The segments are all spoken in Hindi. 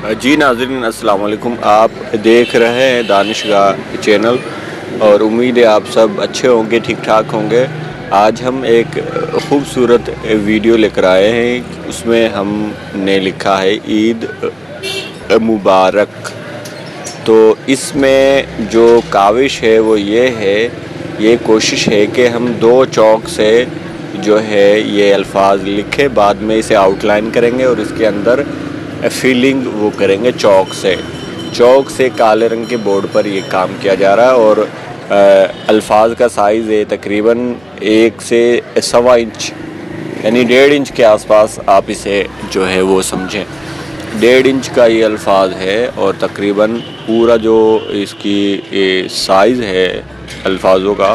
जी नाज़रीन अस्सलाम वालेकुम। आप देख रहे हैं दानिशगाह चैनल और उम्मीद है आप सब अच्छे होंगे, ठीक ठाक होंगे। आज हम एक ख़ूबसूरत वीडियो लेकर आए हैं। उसमें हमने लिखा है ईद मुबारक। तो इसमें जो काविश है वो ये कोशिश है कि हम दो चौक से जो है ये अल्फाज लिखे, बाद में इसे आउटलाइन करेंगे और इसके अंदर फीलिंग वो करेंगे चौक से काले रंग के बोर्ड पर ये काम किया जा रहा है। और अल्फाज का साइज़ है तकरीबन 1 से 1.25 इंच यानी 1.5 इंच के आसपास आप इसे जो है वो समझें। 1.5 इंच का ये अल्फाज है और तकरीबन पूरा जो इसकी साइज़ है अल्फाजों का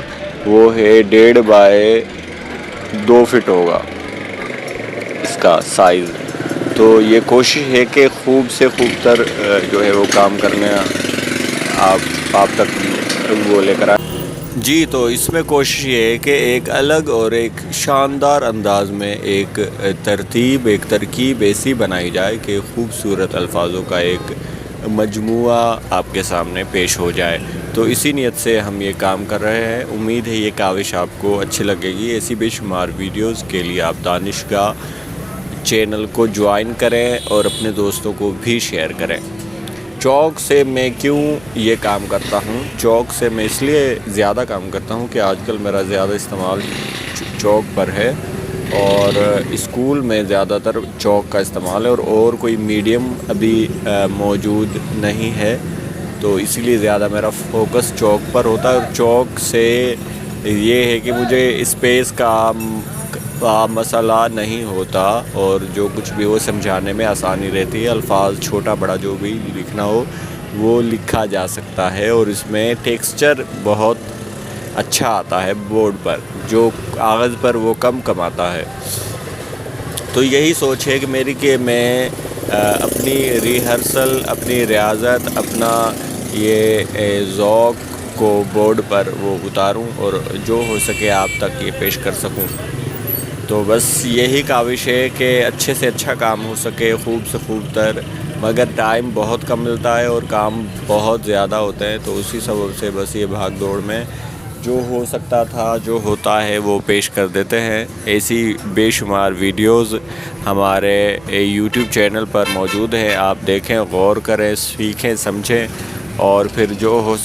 वो है 1.5 बाय 2 फीट होगा इसका साइज़। तो ये कोशिश है कि खूब से खूब तर जो है वो काम करने आप तक वो लेकर आए। जी, तो इसमें कोशिश ये है कि एक अलग और एक शानदार अंदाज़ में एक तरकीब ऐसी बनाई जाए कि ख़ूबसूरत अल्फाजों का एक मजमुआ आपके सामने पेश हो जाए। तो इसी नीयत से हम ये काम कर रहे हैं। उम्मीद है ये काविश आपको अच्छी लगेगी। ऐसी बेशुमार वीडियोज़ के लिए आप दानिशगाह चैनल को ज्वाइन करें और अपने दोस्तों को भी शेयर करें। चौक से मैं क्यों ये काम करता हूँ? चौक से मैं इसलिए ज़्यादा काम करता हूँ कि आजकल मेरा ज़्यादा इस्तेमाल चौक पर है और स्कूल में ज़्यादातर चौक का इस्तेमाल है और कोई मीडियम अभी मौजूद नहीं है, तो इसीलिए ज़्यादा मेरा फोकस चौक पर होता है। और चौक से ये है कि मुझे स्पेस का मसला नहीं होता और जो कुछ भी वो समझाने में आसानी रहती है। अल्फाज छोटा बड़ा जो भी लिखना हो वो लिखा जा सकता है और इसमें टेक्सचर बहुत अच्छा आता है बोर्ड पर, जो कागज़ पर वो कम आता है। तो यही सोच है कि मेरी कि मैं अपनी रिहर्सल, अपनी रियाज़त, अपना ये ज़ौक़ को बोर्ड पर वो उतारूं और जो हो सके आप तक ये पेश कर सकूं। तो बस यही काविश है कि अच्छे से अच्छा काम हो सके, खूब से खूब तर, मगर टाइम बहुत कम मिलता है और काम बहुत ज़्यादा होते हैं। तो उसी सबब से बस ये भाग दौड़ में जो हो सकता था, जो होता है वो पेश कर देते हैं। ऐसी बेशुमार वीडियोज़ हमारे यूट्यूब चैनल पर मौजूद हैं। आप देखें, गौर करें, सीखें, समझें और फिर जो हो